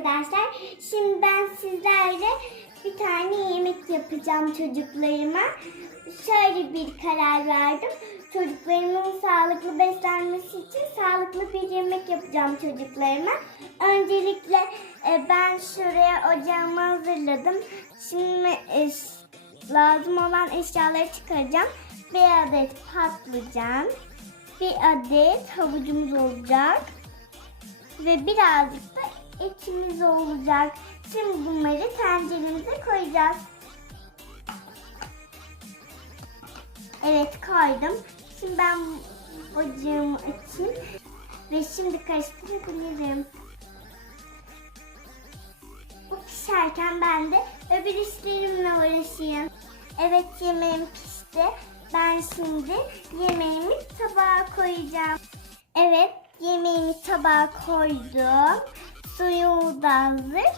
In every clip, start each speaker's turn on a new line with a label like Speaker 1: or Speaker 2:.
Speaker 1: arkadaşlar. Şimdi ben sizlerle bir tane yemek yapacağım çocuklarıma. Şöyle bir karar verdim. Çocuklarımın sağlıklı beslenmesi için sağlıklı bir yemek yapacağım çocuklarıma. Öncelikle e, ben şuraya ocağımı hazırladım. Şimdi e, lazım olan eşyaları çıkaracağım. Bir adet patlıcan, bir adet havucumuz olacak ve birazcık da etimiz olacak. Şimdi bunları tenceremize koyacağız. Evet koydum. Şimdi ben ocağımı açayım ve şimdi karıştırabilirim. Bu pişerken ben de öbür işlerimle uğraşayım. Evet yemeğim pişti. Ben şimdi yemeğimi tabağa koyacağım. Evet yemeğimi tabağa koydum. Suyu da hazır.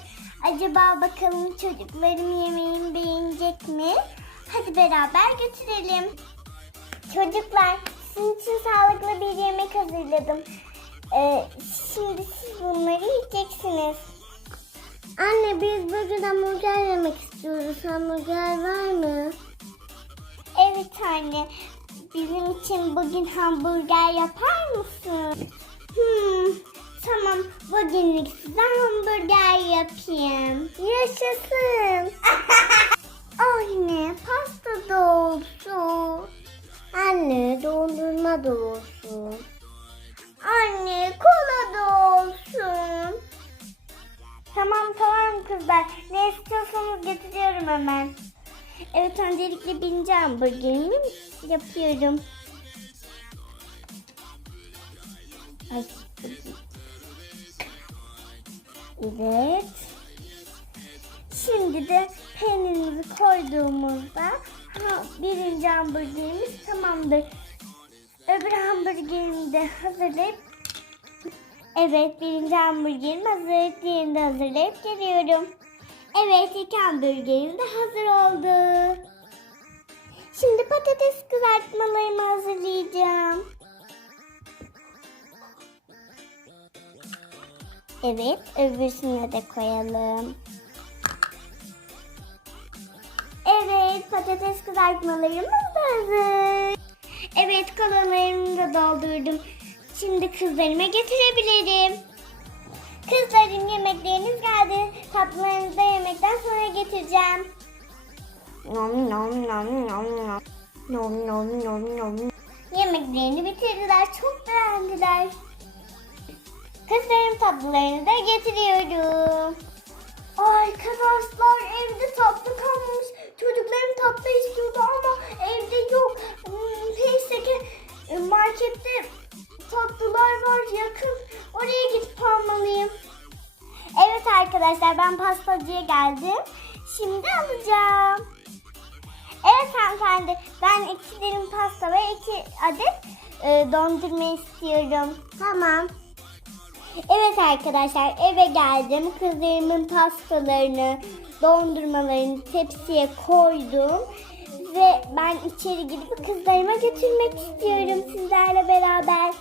Speaker 1: Acaba bakalım çocuklarım yemeğimi beğenecek mi? Hadi beraber götürelim. Çocuklar sizin için sağlıklı bir yemek hazırladım. Ee, şimdi siz bunları yiyeceksiniz. Anne biz bugün hamburger yemek istiyoruz. Hamburger var mı? Evet anne. Bizim için bugün hamburger yapar mısın? Hmm, tamam. Bugünlük size hamburger yapayım. Yaşasın. Anne pasta da olsun. Anne dondurma da olsun. Anne kola da olsun. Tamam tamam kızlar. Ne istiyorsanız getiriyorum hemen. Evet öncelikle birinci hamburgerimi yapıyorum. Ay. Evet. Şimdi de peynirimizi koyduğumuzda ha, birinci hamburgerimiz tamamdır. Öbür hamburgerimi de hazırlayıp Evet birinci hamburgerim hazır. Diğerini de hazırlayıp geliyorum. Evet iki hamburgerim de hazır oldu. Şimdi patates kızartmalarımı hazırlayacağım. Evet öbürsüne de koyalım. Evet patates kızartmalarımız da hazır. Evet kalanlarımı da doldurdum. Şimdi kızlarıma getirebilirim. Kızlarım yemekleriniz geldi. Tatlılarınızı da yemekten sonra getireceğim. Nom nom nom nom nom. Nom nom nom nom. Yemeklerini bitirdiler. Çok beğendiler. Kızlarım tatlılarını da getiriyorum. Arkadaşlar evde tatlı kalmamış. Çocuklarım tatlı istiyordu ama evde yok. Hmm, Neyse ki e, markette tatlılar var yakın. Oraya gidip almalıyım. Evet arkadaşlar ben pastacıya geldim. Şimdi alacağım. Evet hanımefendi ben iki dilim pasta ve iki adet e, dondurma istiyorum. Tamam. Evet arkadaşlar eve geldim. Kızlarımın pastalarını, dondurmalarını tepsiye koydum. Ve ben içeri gidip kızlarıma götürmek istiyorum sizlerle beraber.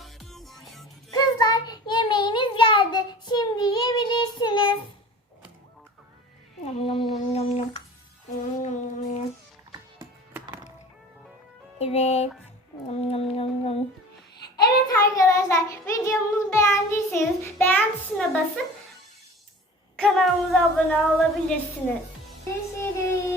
Speaker 1: Kızlar yemeğiniz geldi. Şimdi yiyebilirsiniz. Yum, yum, yum, yum, yum. Yum, yum, yum, yum. Evet. Yum, yum, yum, yum. Evet arkadaşlar videomuzu beğendiyseniz beğen tuşuna basıp kanalımıza abone olabilirsiniz. Görüşürüz.